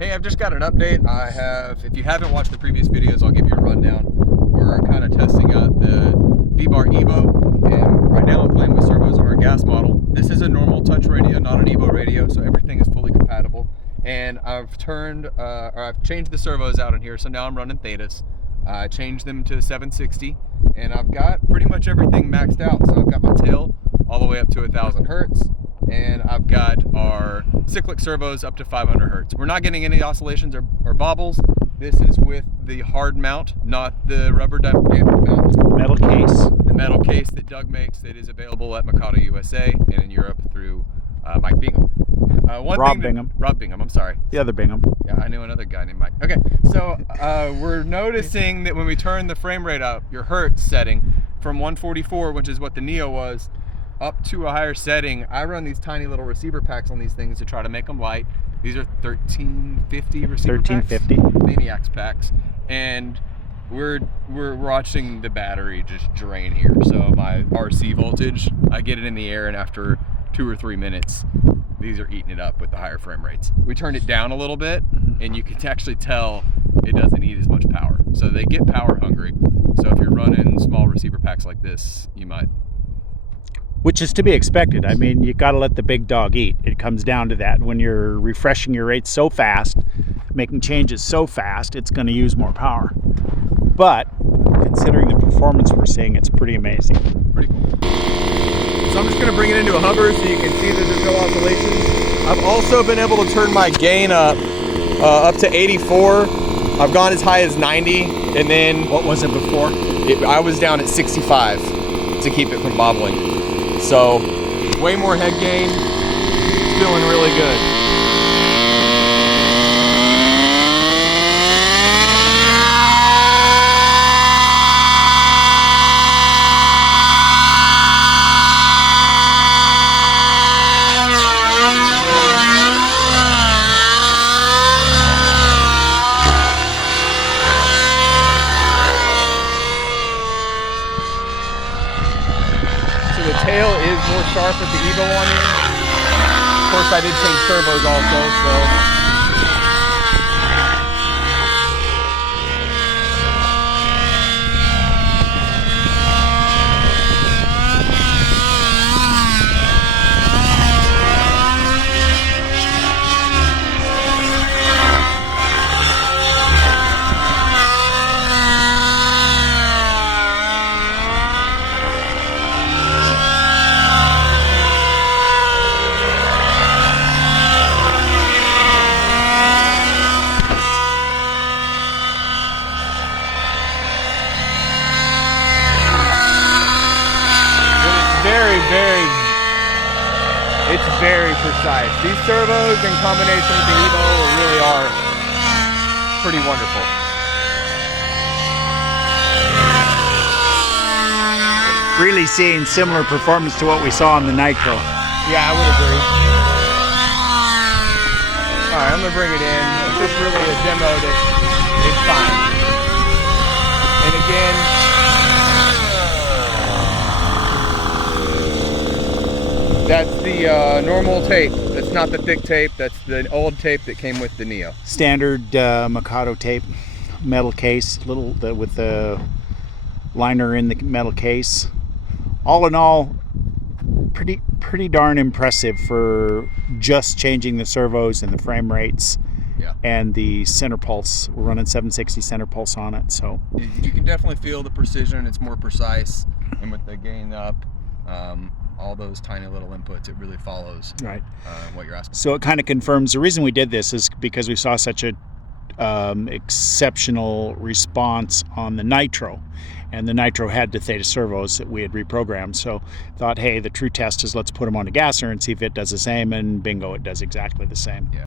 Hey, I've just got an update. If you haven't watched the previous videos, I'll give you a rundown. We're kind of testing out the Vbar Evo, and right now I'm playing with servos on our gas model. This is a normal touch radio, not an Evo radio, so everything is fully compatible. And I've changed the servos out in here, so now I'm running Thetas. I changed them to 760, and I've got pretty much everything maxed out. So I've got my tail all the way up to 1,000 hertz. And I've got our cyclic servos up to 500 hertz. We're not getting any oscillations or bobbles. This is with the hard mount, not the rubber damper mount. Metal case. The metal case that Doug makes that is available at Mikado USA and in Europe through Mike Bingham. Rob Bingham. Rob Bingham, I'm sorry. The other Bingham. Yeah, I knew another guy named Mike. Okay, so we're noticing that when we turn the frame rate up, your hertz setting from 144, which is what the Neo was, up to a higher setting. I run these tiny little receiver packs on these things to try to make them light. These are 1350 receiver 1350 packs, Maniacs packs, and we're watching the battery just drain here. So my RC voltage, I get it in the air, and after 2 or 3 minutes, these are eating it up with the higher frame rates. We turned it down a little bit, and you can actually tell it doesn't need as much power. So they get power hungry. So if you're running small receiver packs like this, you might. Which is to be expected. I mean, you got to let the big dog eat. It comes down to that. When you're refreshing your rates so fast, making changes so fast, it's going to use more power. But considering the performance we're seeing, it's pretty amazing. Pretty cool. So I'm just going to bring it into a hover so you can see that there's no oscillations. I've also been able to turn my gain up to 84. I've gone as high as 90, and then... What was it before? I was down at 65 to keep it from bobbling. So, way more head gain, feeling really good. So the tail is more sharp with the Evo on here. Of course, I did change servos also, so. It's very precise. These servos in combination with the Evo really are pretty wonderful. Really seeing similar performance to what we saw on the Nitro. Yeah, I would agree. All right, I'm gonna bring it in. It's just really a demo that it's fine. And again, that's the normal tape. That's not the thick tape. That's the old tape that came with the Neo. Standard Mikado tape, metal case, with the liner in the metal case. All in all, pretty darn impressive for just changing the servos and the frame rates. Yeah. And the center pulse. We're running 760 center pulse on it, so you can definitely feel the precision. It's more precise, and with the gain up, all those tiny little inputs, it really follows right what you're asking. So it kind of confirms the reason we did this is because we saw such a exceptional response on the Nitro, and the Nitro had the Theta Servos that we had reprogrammed. So thought, hey, the true test is let's put them on a gasser and see if it does the same, and bingo, it does exactly the same. Yeah.